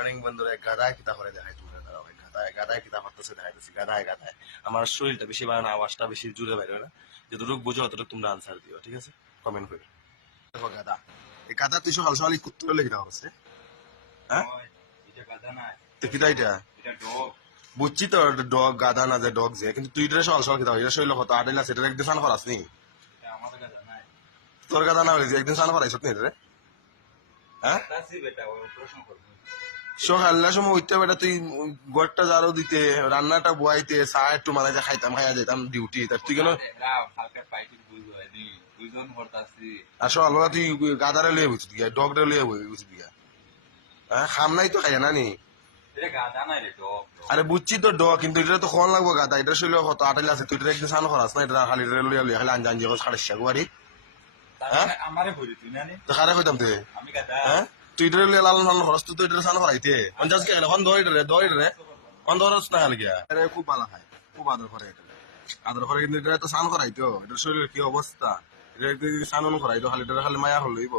Morning বন্ধুরা, গাধায় কিতা করে দেখাই তোমরা, দাঁড়াও। গাধায় কিতা করতেছে দেখাইতেছি। গাধায় আমার শরীরটা বেশি বাড়ে না, আওয়াজটা বেশি জুড়ে বাইরে না। যতটুকু বুঝো অতটুকু তোমরা আনসার দিও, ঠিক আছে? কমেন্ট করে দেখো। গাধা, এই গাধা তুই সকাল সকাল কুত্তর লেগে দেওয়া হচ্ছে। হ্যাঁ, তো কিতা এটা? বুঝছি তো, ডগ গাধা না যে ডগ যে, কিন্তু তুই এটা সকাল সকাল কিতা এটা শরীর কত আটেল আছে, এটা একদিন স্নান করাস নি? তোর গাধা না হয়েছে একদিন স্নান করাইছ নি রে? হ্যাঁ, সকালের সময় উঠতে বেটা তুই ঘরটা ঝাড়ু দিতে, রান্নাটা বুয়াইতে, চা একটু মানে খাইতাম, খাইয়া যেতাম ডিউটি। তার তুই কেন আর সকালবেলা তুই গাদারে লিয়ে বুঝছি গিয়া, ডগরে লিয়ে বুঝছি গিয়া? হ্যাঁ, খাম নাই তো খাইয়া না নি? আরে বুঝছি তো ডগ, কিন্তু এটা তো খন লাগবো গাদা, এটা শৈল কত আটাইল আছে, তুই এটা একদিন স্নান করাস না? এটা খালি লিয়া লিয়া খালি আঞ্জা আঞ্জি সাড়ে গুয়ারি। হ্যাঁ, তো খারে কইতাম তুই? হ্যাঁ, তুই এটা লিয়ে লালন পালন খরচ, তুই তো এটা স্নান করাইতে পঞ্চাশ কে এখন দৌড় রে অন ধরস না খালি গিয়া। এটা খুব ভালো খায়, খুব আদর করে এটা, আদর করে। কিন্তু এটা তো স্নান করাইতো, এটা শরীরের কি অবস্থা, এটা যদি স্নান করাইতো খালি এটা খালি মায়া হল লইব।